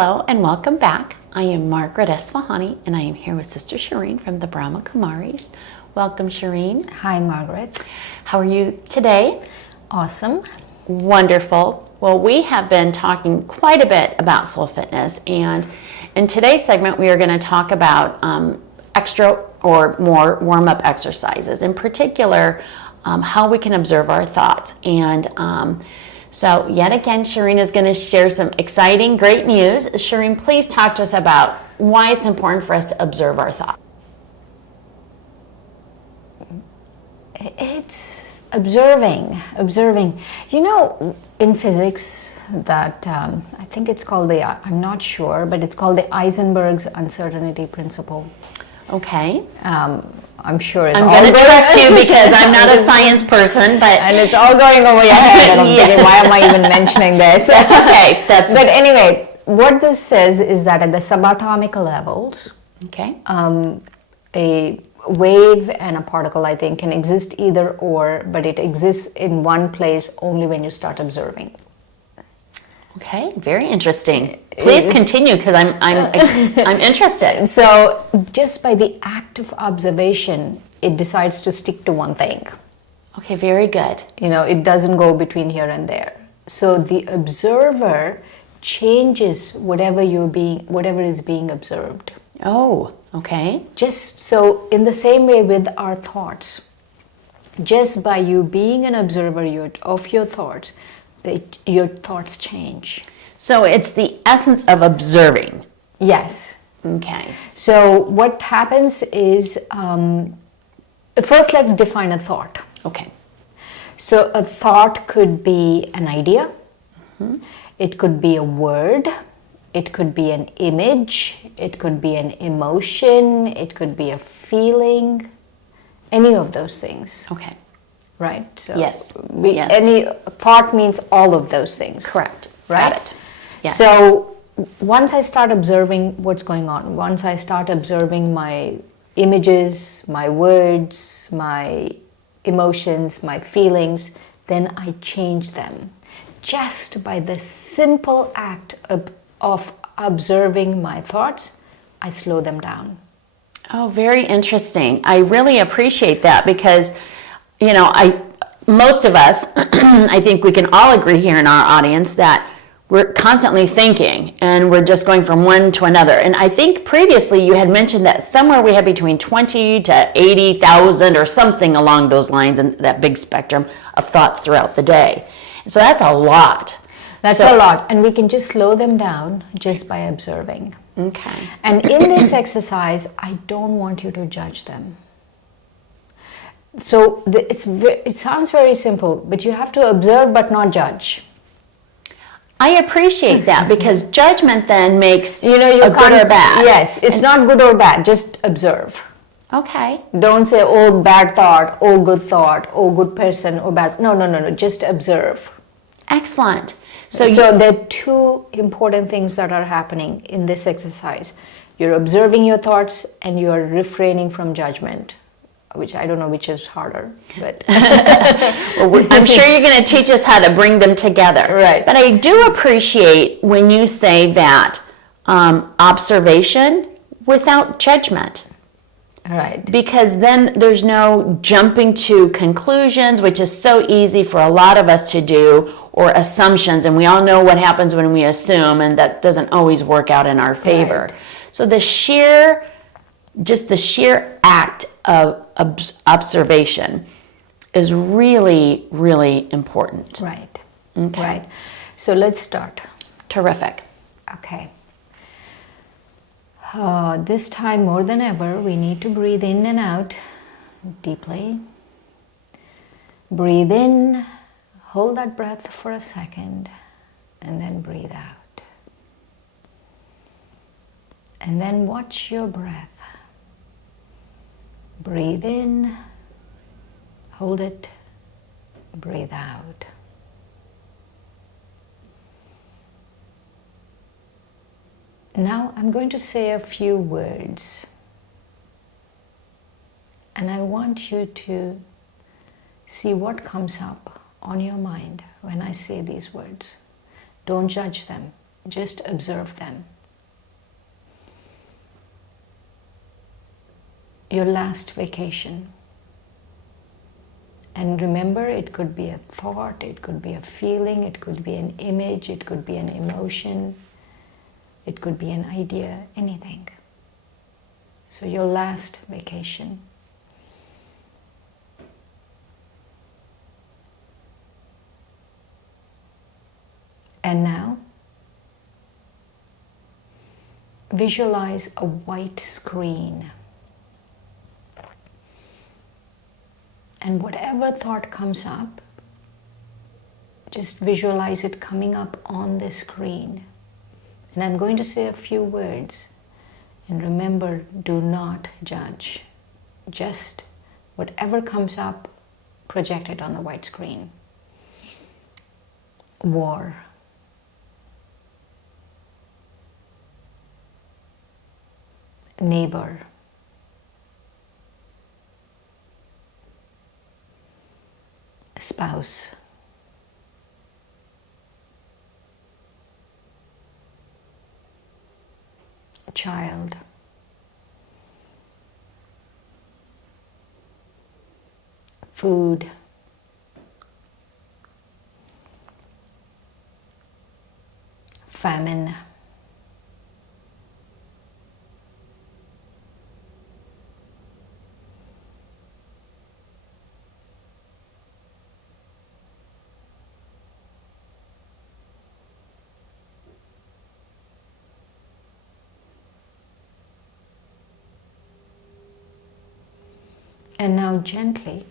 Hello and welcome back. I am Margaret Esfahani and I am here with Sister Shireen from the Brahma Kumaris. Welcome, Shireen. Hi, Margaret. How are you today? Awesome. Wonderful. Well, we have been talking quite a bit about soul fitness, and in today's segment we are going to talk about extra or more warm-up exercises, in particular how we can observe our thoughts. And so yet again, Shireen is going to share some exciting, great news. Shireen, please talk to us about why it's important for us to observe our thoughts. It's observing. You know, in physics, that I think it's called I'm not sure, but it's called the Heisenberg's uncertainty principle. Okay. I'm sure it's I'm all going to trust you because I'm not a science person, but and it's all going over your head. And I'm thinking, why am I even mentioning this? That's okay. But anyway, what this says is that at the subatomic levels, okay, a wave and a particle, I think, can exist either or, but it exists in one place only when you start observing. Okay, very interesting. Please continue because I'm interested. So just by the act of observation, it decides to stick to one thing. Okay, very good. You know, it doesn't go between here and there. So the observer changes whatever is being observed. Oh, okay. Just so in the same way with our thoughts, just by you being an observer of your thoughts, your thoughts change. So it's the essence of observing. Yes. Okay. So what happens is, first let's define a thought. Okay. So a thought could be an idea, it could be a word, it could be an image, it could be an emotion, it could be a feeling, any of those things. Okay. Right? So Yes. Any thought means all of those things. Correct. Right? Got it. Yes. So once I start observing what's going on, once I start observing my images, my words, my emotions, my feelings, then I change them. Just by the simple act of observing my thoughts, I slow them down. Oh, very interesting. I really appreciate that because, you know, most of us, I think we can all agree here in our audience that we're constantly thinking and we're just going from one to another. And I think previously you had mentioned that somewhere we have between 20 to 80,000 or something along those lines in that big spectrum of thoughts throughout the day. So that's a lot. That's a lot. And we can just slow them down just by observing. Okay. And in this exercise, I don't want you to judge them. So it sounds very simple, but you have to observe but not judge. I appreciate that because judgment then makes you a good or bad. Yes, it's not good or bad, just observe. Okay. Don't say, oh, bad thought, oh, good person, oh, bad. No, just observe. Excellent. So there are two important things that are happening in this exercise. You're observing your thoughts and you're refraining from judgment, which I don't know which is harder, but well, I'm sure you're going to teach us how to bring them together. Right. But I do appreciate when you say that observation without judgment. Right. Because then there's no jumping to conclusions, which is so easy for a lot of us to do, or assumptions, and we all know what happens when we assume, and that doesn't always work out in our favor. Right. So the sheer act of observation is really, really important. Right. Okay. Right. So let's start. Terrific. Okay. This time more than ever, we need to breathe in and out deeply. Breathe in, hold that breath for a second, and then breathe out. And then watch your breath. Breathe in, hold it, breathe out. Now I'm going to say a few words, and I want you to see what comes up on your mind when I say these words. Don't judge them. Just observe them. Your last vacation. And remember, it could be a thought, it could be a feeling, it could be an image, it could be an emotion, it could be an idea, anything. So your last vacation. And now, visualize a white screen. And whatever thought comes up, just visualize it coming up on the screen. And I'm going to say a few words. And remember, do not judge. Just whatever comes up, project it on the white screen. War. Neighbor. Spouse. Child. Food. Famine. And now gently,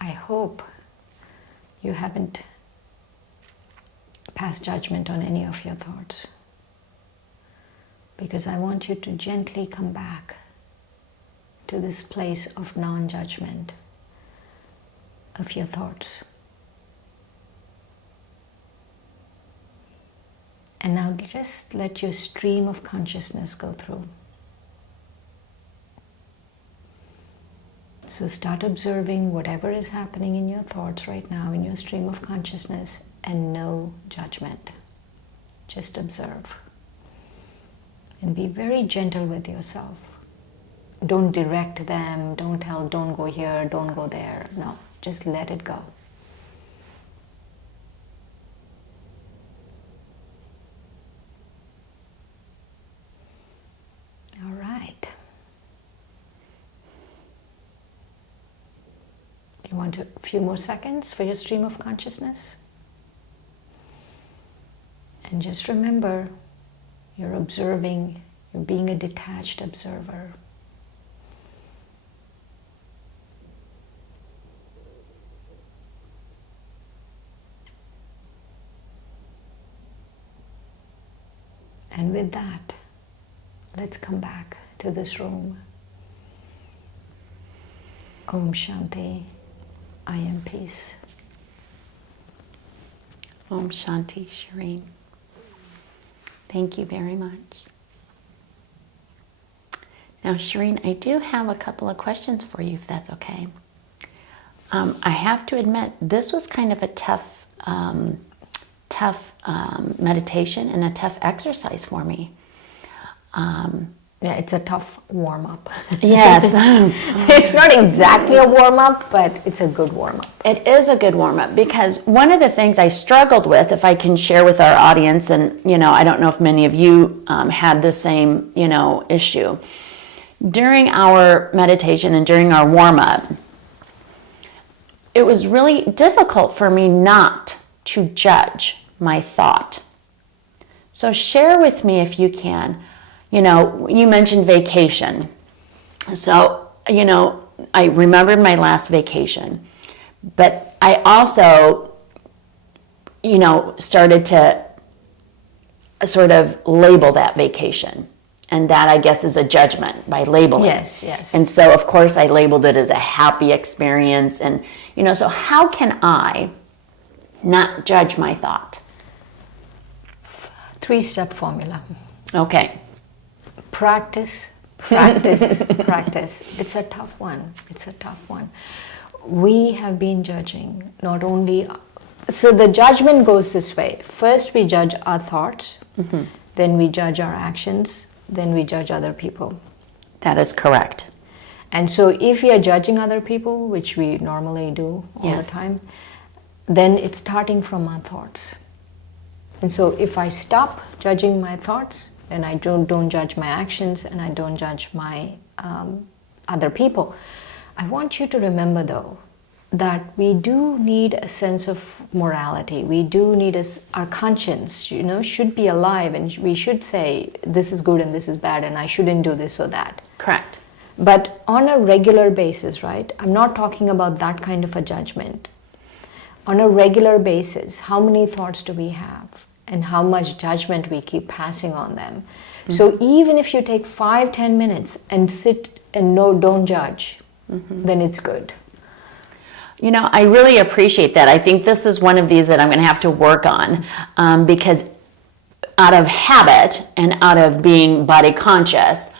I hope you haven't passed judgment on any of your thoughts, because I want you to gently come back to this place of non-judgment of your thoughts. And now just let your stream of consciousness go through. So start observing whatever is happening in your thoughts right now in your stream of consciousness, and no judgment. Just observe. And be very gentle with yourself. Don't direct them, don't tell, don't go here, don't go there. No, just let it go. All right. You want a few more seconds for your stream of consciousness? And just remember, you're observing, you're being a detached observer. And with that, let's come back to this room. Om Shanti. I am peace. Om Shanti, Shireen. Thank you very much. Now, Shireen, I do have a couple of questions for you, if that's okay. I have to admit, this was kind of a tough meditation and a tough exercise for me. Yeah, it's a tough warm-up. Yes. It's not exactly a warm-up, but it's a good warm-up. It is a good warm-up, because one of the things I struggled with, if I can share with our audience, and I don't know if many of you had the same issue. During our meditation and during our warm-up, it was really difficult for me not to judge my thought. So share with me, if you can. You mentioned vacation. So, I remembered my last vacation, but I also, started to sort of label that vacation. And that, I guess, is a judgment by labeling. Yes, yes. And so, of course, I labeled it as a happy experience. And, so how can I not judge my thought? 3-step formula. Okay. Practice, practice, practice. It's a tough one. It's a tough one. We have been judging not only So the judgment goes this way. First we judge our thoughts, then we judge our actions, then we judge other people. That is correct. And so if we are judging other people, which we normally do all the Yes. time, then it's starting from our thoughts. And so if I stop judging my thoughts, then I don't judge my actions, and I don't judge my other people. I want you to remember, though, that we do need a sense of morality. We do need our conscience, should be alive, and we should say, this is good and this is bad, and I shouldn't do this or that. Correct. But on a regular basis, right? I'm not talking about that kind of a judgment. On a regular basis, how many thoughts do we have? And how much judgment we keep passing on them. So even if you take 5-10 minutes and sit and don't judge, then it's good. I really appreciate that. I think this is one of these that I'm going to have to work on because out of habit and out of being body conscious,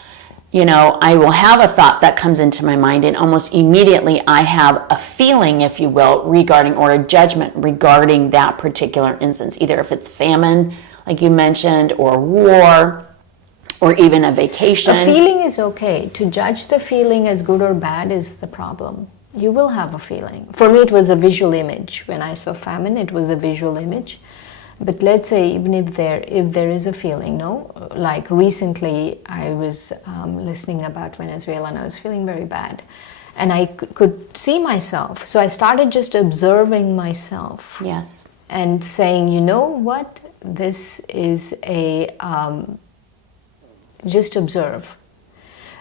I will have a thought that comes into my mind, and almost immediately I have a feeling, if you will, or a judgment regarding that particular instance, either if it's famine, like you mentioned, or war, or even a vacation. A feeling is okay. To judge the feeling as good or bad is the problem. You will have a feeling. For me, it was a visual image. When I saw famine, it was a visual image. But let's say even if there is a feeling, like recently I was listening about Venezuela and I was feeling very bad, and I could see myself. So I started just observing myself. Yes. And saying, you know what, this is just observe.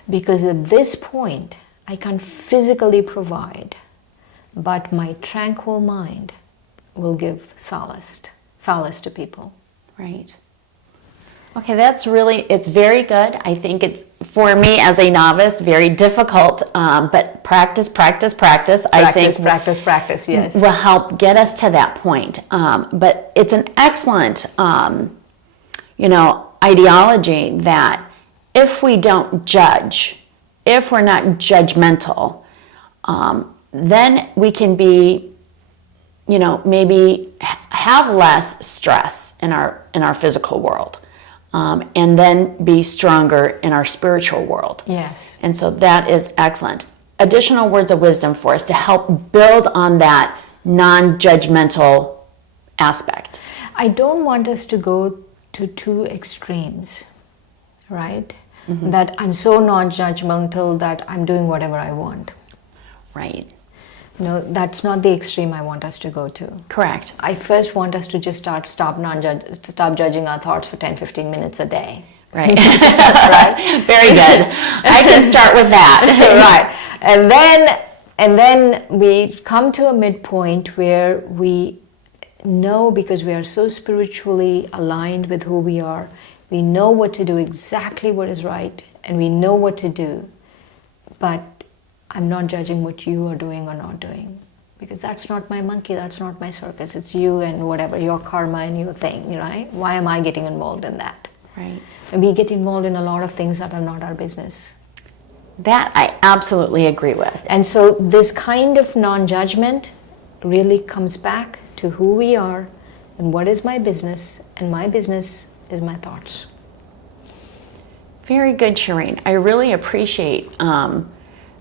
Because at this point, I can't physically provide, but my tranquil mind will give solace to people. Right. Okay, it's very good. I think it's, for me as a novice, very difficult, but practice, I think Practice, yes. will help get us to that point. But it's an excellent, ideology that if we don't judge, if we're not judgmental, then we can be, maybe have less stress in our physical world, and then be stronger in our spiritual world. Yes. And so that is excellent. Additional words of wisdom for us to help build on that non-judgmental aspect. I don't want us to go to two extremes, right? That I'm so non-judgmental that I'm doing whatever I want. Right. That's not the extreme I want us to go to. Correct. I first want us to just stop judging our thoughts for 10-15 minutes a day. Right. Right? Very good. I can start with that. Right. And then we come to a midpoint where we know, because we are so spiritually aligned with who we are, we know what to do, exactly what is right, and we know what to do. But I'm not judging what you are doing or not doing, because that's not my monkey, that's not my circus. It's you and whatever, your karma and your thing, right? Why am I getting involved in that? Right. And we get involved in a lot of things that are not our business. That I absolutely agree with. And so this kind of non-judgment really comes back to who we are and what is my business, and my business is my thoughts. Very good, Shireen. I really appreciate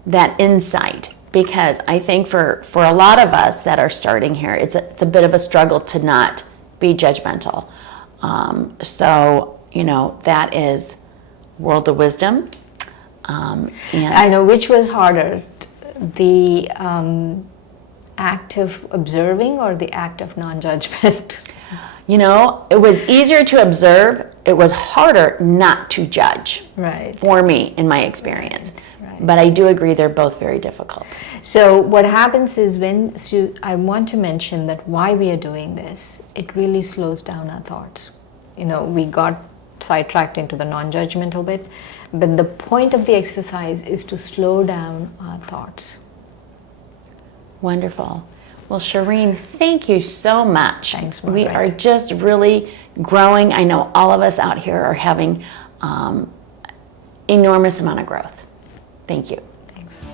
that insight, because I think for a lot of us that are starting here, it's a bit of a struggle to not be judgmental. So, that is World of Wisdom. And I know, which was harder, the act of observing or the act of non-judgment? It was easier to observe. It was harder not to judge. Right. For me, in my experience. Right. But I do agree they're both very difficult. So what happens is, I want to mention that why we are doing this, it really slows down our thoughts. We got sidetracked into the non-judgmental bit, but the point of the exercise is to slow down our thoughts. Wonderful. Well, Shireen, thank you so much. Thanks, We Margaret. are just really growing. I know all of us out here are having enormous amount of growth. Thank you. Thanks.